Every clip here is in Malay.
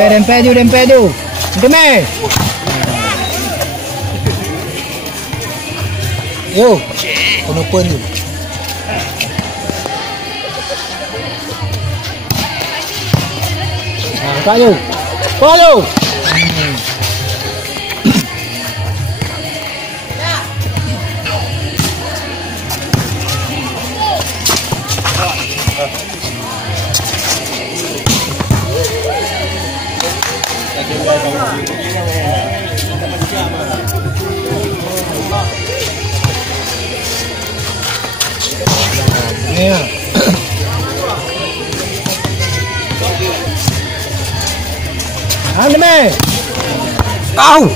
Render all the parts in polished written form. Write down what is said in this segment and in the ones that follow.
Dempet tu. Deme. Yo. Open tu. Angkat tu. Follow. Yeah. Ande. Au.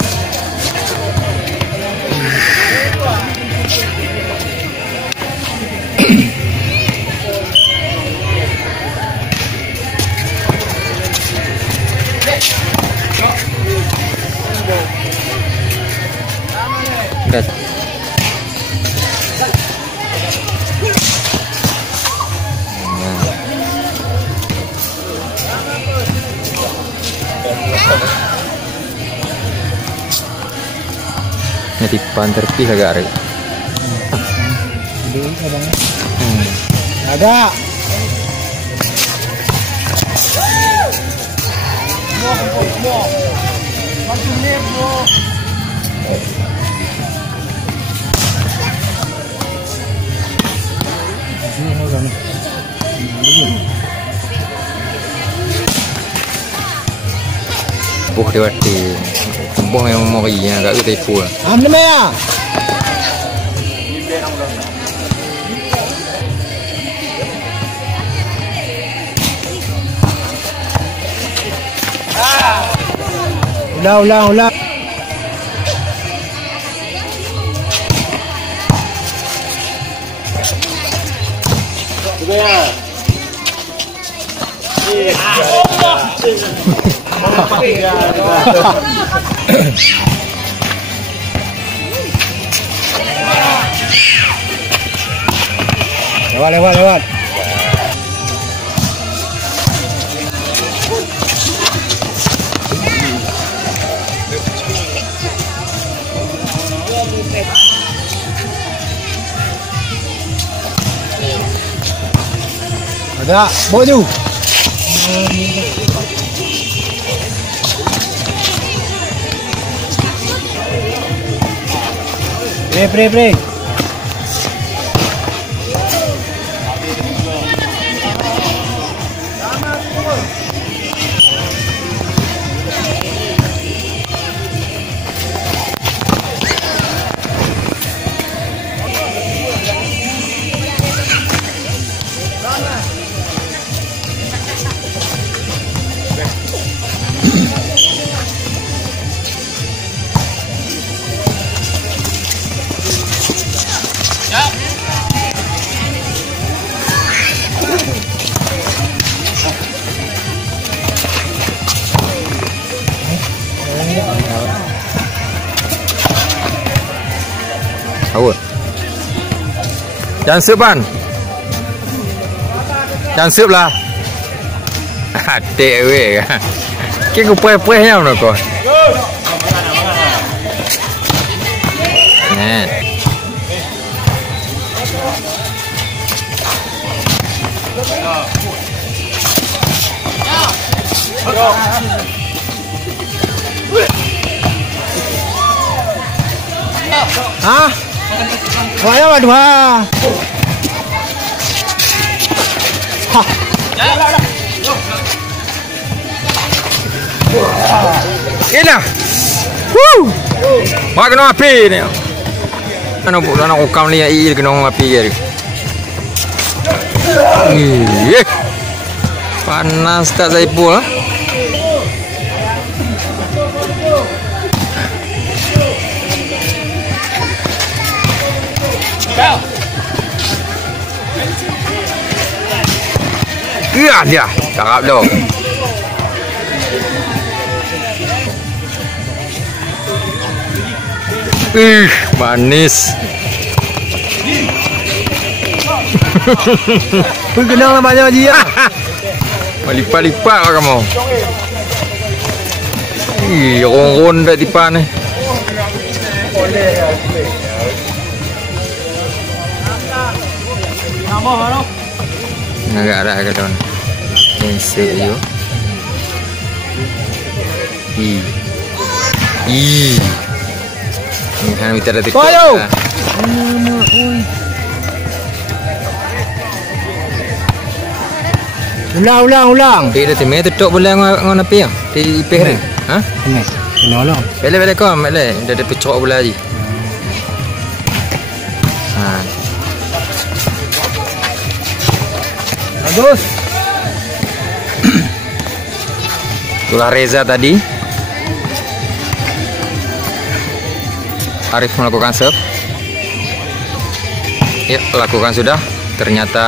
Gas. Tipan terpih agak ada. Ada. Buh dia wati. Buh memang mau iya agak gede pula. Amne me ya. Ulah. Lewat. Ada, boju. Pre. Awak. Jangan sepan. Jangan sep lah. Adik we. Kau pueh-puehnya mana kau? Nah. Hah? Wah, waduh. Ina. Mak kena api ni. Ano bukan aku kam lihat il kena api je. Panas tak Saipul. Iya dia, cakap dong. Manis. Pun kenal namanya dia. Lipat-lipat lah kamu. Ih, ron dah tipan nih. Nggak ada ke daun. Cancel yo. Ih. Ini kan kita ada tiktok. Ulang. Tapi dah timeh tiktok boleh ngon api ya? Di ipeh ni. Ha? Ini, nolong. Bele kau, bele. Dah ada pecok bola lagi. Ha. Bagus. Itulah Reza tadi. Arif melakukan serve. Ya, lakukan sudah. Ternyata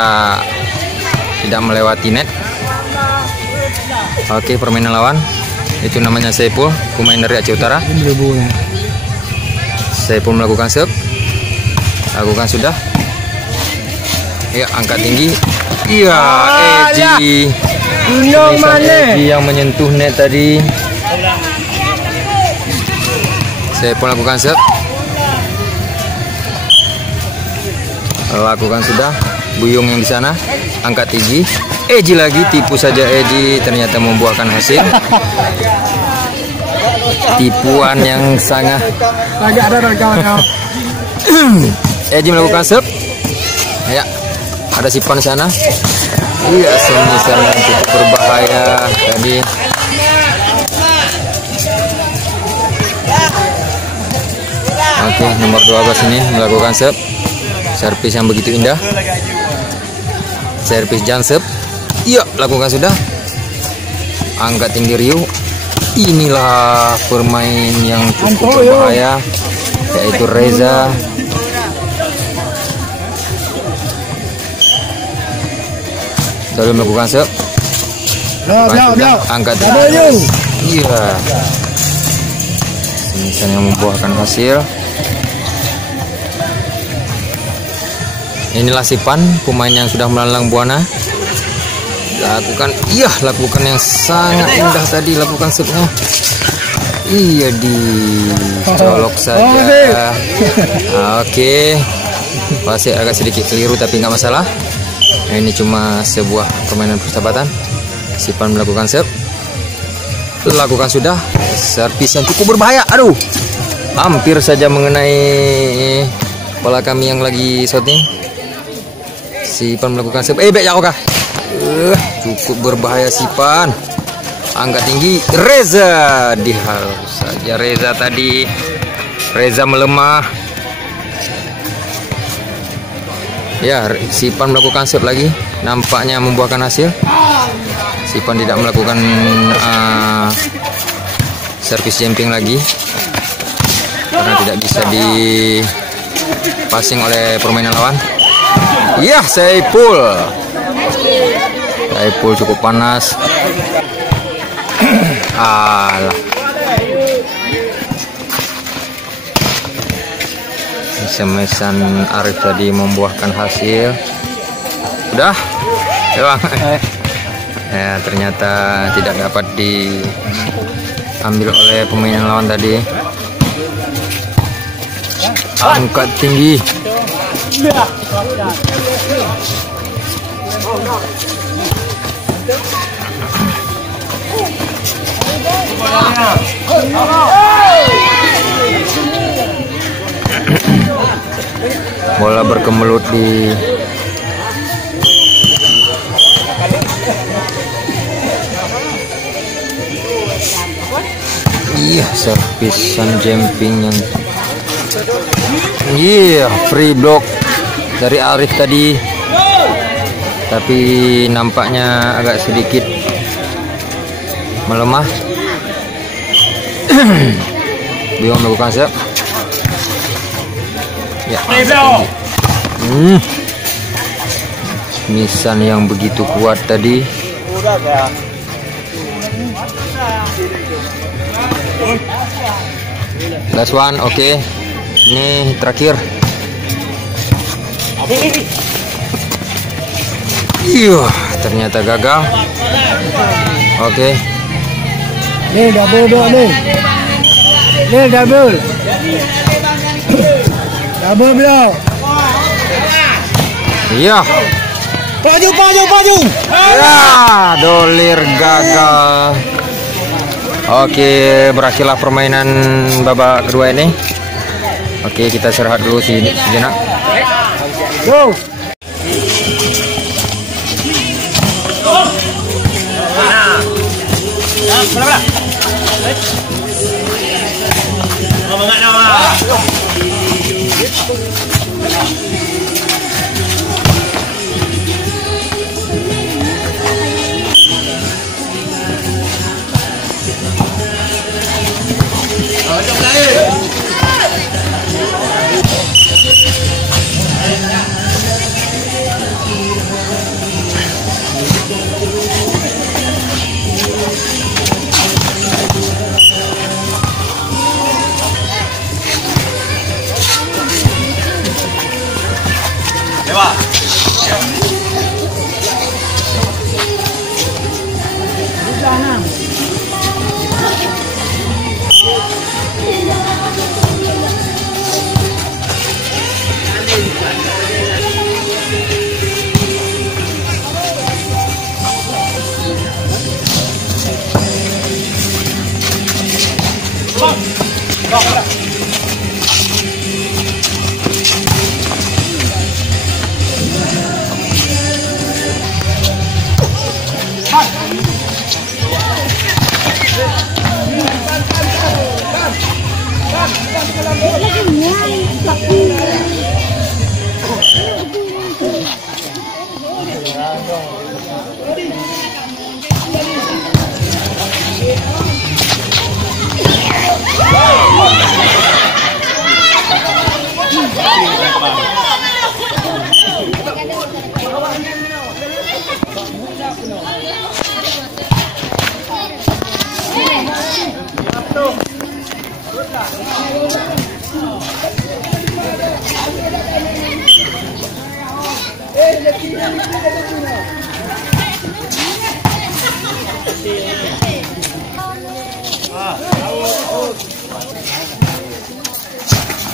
tidak melewati net. Oke, permainan lawan. Itu namanya Saipul, pemain dari Aceh Utara. Saipul melakukan serve. Lakukan sudah. Ya, angkat tinggi. Iya, Eji. Eji yang menyentuh net tadi. Saipul lakukan serve. Lakukan sudah. Buyung yang di sana. Angkat tinggi. Eji lagi, tipu saja Eji, ternyata membuahkan hasil. Tipuan yang sangat. Agak ada kawan-kawan. Eji melakukan serve. Ya, ada Sipan di sana. Iya, semisal yang cukup berbahaya tadi. Oke, nomor 12 ini melakukan serve. Servis yang begitu indah. Servis Jansep. Iya, lakukan sudah. Angkat tinggi Rio. Inilah pemain yang cukup berbahaya, yaitu Reza. Lalu melakukan serve. Angkat tinggi. Iya. Semisal yang membuahkan hasil. Inilah Sipan, pemain yang sudah melalang buana. Lakukan yang sangat indah tadi, lakukan serve-nya. Iya, dicolok saja. Oke. Wasit agak sedikit keliru tapi nggak masalah. Nah, ini cuma sebuah permainan persahabatan. Sipan melakukan serve. Lakukan sudah. Servis yang cukup berbahaya. Aduh. Hampir saja mengenai bola kami yang lagi shooting. Sipan melakukan serve. Bek jauh kah? Cukup berbahaya Sipan. Angkat tinggi. Reza dihalus saja Reza tadi. Reza melemah. Ya, Sipan melakukan serve lagi. Nampaknya membuahkan hasil. Sipan tidak melakukan servis jumping lagi karena tidak bisa di passing oleh permainan lawan. Ya, Saipul cukup panas. Alah. Semesan Arif tadi membuahkan hasil. Udah. Ya, ternyata tidak dapat diambil oleh pemain lawan tadi. Angkat tinggi. Bola berkemelut di servisan jumping yang free block dari Arif tadi, tapi nampaknya agak sedikit melemah. Bingung melakukan serve. Ya, nisan yang begitu kuat tadi. Last one, oke. Ini terakhir. Ternyata gagal. Oke. Ni double dua ni. Ni double. Double belah. Iya. Paju. Ya, dolir gagal. Oke, berakhirlah permainan babak kedua ini. Oke, kita istirahat dulu sejenak. Go.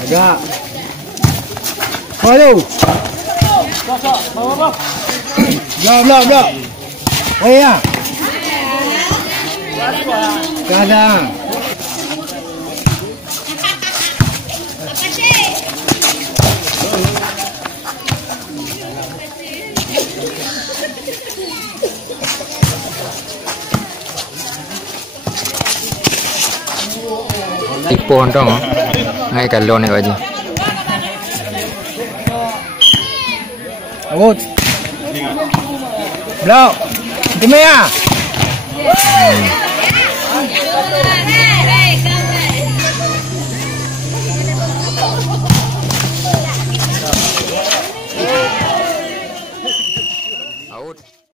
Agak. Halo. Blok. Oh ya. Kadang. Tipu dong. Hai kalau ni aja. Awut. Blok. Timnya.